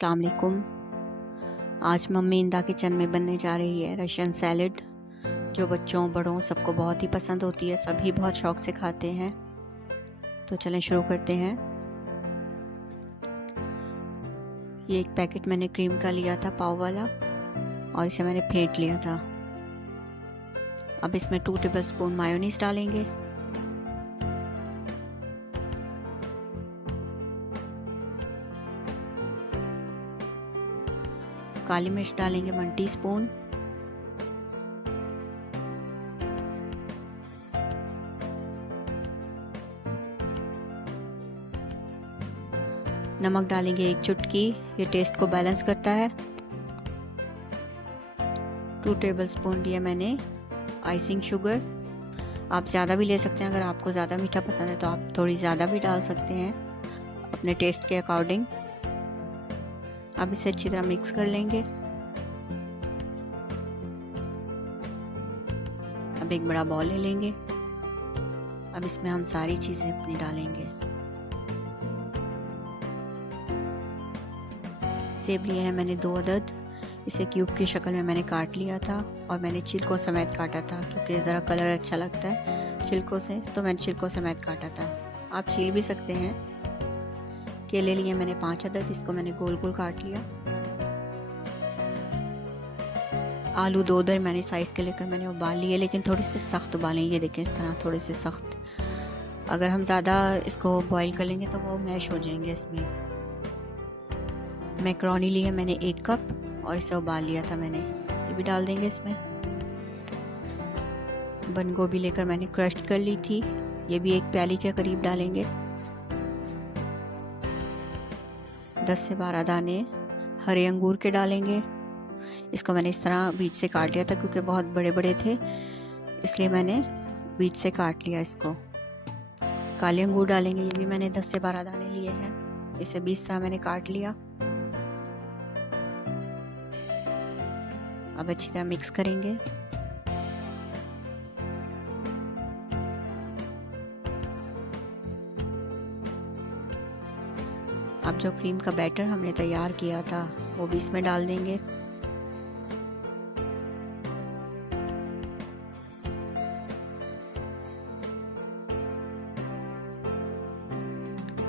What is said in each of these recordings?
अस्सलाम वालेकुम। आज मम्मी इंदा किचन में बनने जा रही है रशियन सैलड, जो बच्चों बड़ों सबको बहुत ही पसंद होती है, सभी बहुत शौक से खाते हैं। तो चलें शुरू करते हैं। ये एक पैकेट मैंने क्रीम का लिया था, पाव वाला, और इसे मैंने फेंट लिया था। अब इसमें 2 टेबलस्पून मायोनीज डालेंगे। काली मिर्च डालेंगे 1 टीस्पून। नमक डालेंगे 1 चुटकी, ये टेस्ट को बैलेंस करता है। 2 टेबलस्पून लिया मैंने आइसिंग शुगर। आप ज़्यादा भी ले सकते हैं, अगर आपको ज़्यादा मीठा पसंद है तो आप थोड़ी ज़्यादा भी डाल सकते हैं अपने टेस्ट के अकॉर्डिंग। अब इसे अच्छी तरह मिक्स कर लेंगे। अब एक बड़ा बॉल ले लेंगे। अब इसमें हम सारी चीज़ें अपनी डालेंगे। सेब लिए हैं मैंने 2 अदद, इसे क्यूब की शक्ल में मैंने काट लिया था, और मैंने छिलकों समेत काटा था क्योंकि ज़रा कलर अच्छा लगता है छिलकों से, तो मैंने छिलकों समेत काटा था। आप छील भी सकते हैं। केले लिए मैंने 5 अदद, इसको मैंने गोल गोल काट लिया। आलू 2 दर मैंने साइज़ के लेकर मैंने उबाल लिए, लेकिन थोड़ी सी सख्त उबालें। ये देखें, इस तरह थोड़े से सख्त। अगर हम ज़्यादा इसको बॉईल कर लेंगे तो वो मैश हो जाएंगे इसमें। मैकरोनी ली है मैंने 1 कप, और इसे उबाल लिया था मैंने, ये भी डाल देंगे इसमें। बंद गोभी लेकर मैंने क्रश कर ली थी, ये भी 1 प्याली के करीब डालेंगे। 10 से 12 दाने हरे अंगूर के डालेंगे। इसको मैंने इस तरह बीच से काट लिया था क्योंकि बहुत बड़े बड़े थे, इसलिए मैंने बीच से काट लिया इसको। काले अंगूर डालेंगे, ये भी मैंने 10 से 12 दाने लिए हैं, इसे भी इस तरह मैंने काट लिया। अब अच्छी तरह मिक्स करेंगे। अब जो क्रीम का बैटर हमने तैयार किया था वो भी इसमें डाल देंगे।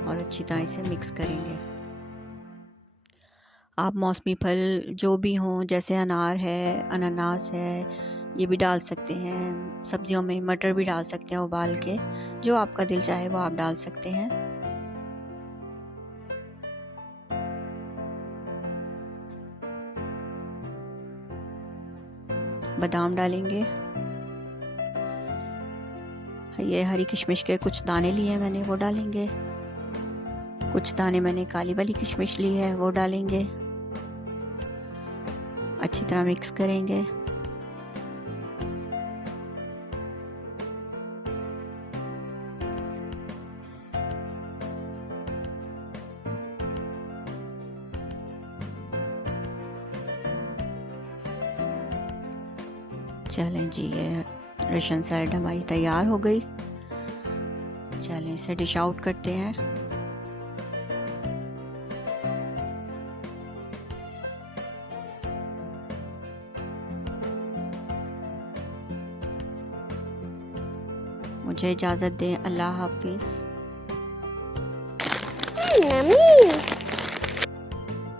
और अच्छी तरह से मिक्स करेंगे। आप मौसमी फल जो भी हों, जैसे अनार है, अनानास है, ये भी डाल सकते हैं। सब्जियों में मटर भी डाल सकते हैं उबाल के, जो आपका दिल चाहे वो आप डाल सकते हैं। बादाम डालेंगे। ये हरी किशमिश के कुछ दाने लिए हैं मैंने, वो डालेंगे। कुछ दाने मैंने काली वाली किशमिश ली है, वो डालेंगे। अच्छी तरह मिक्स करेंगे। चलें जी, ये रशियन सैलड हमारी तैयार हो गई। चलें इसे डिश आउट करते हैं। मुझे इजाज़त दें, अल्लाह हाफिज़।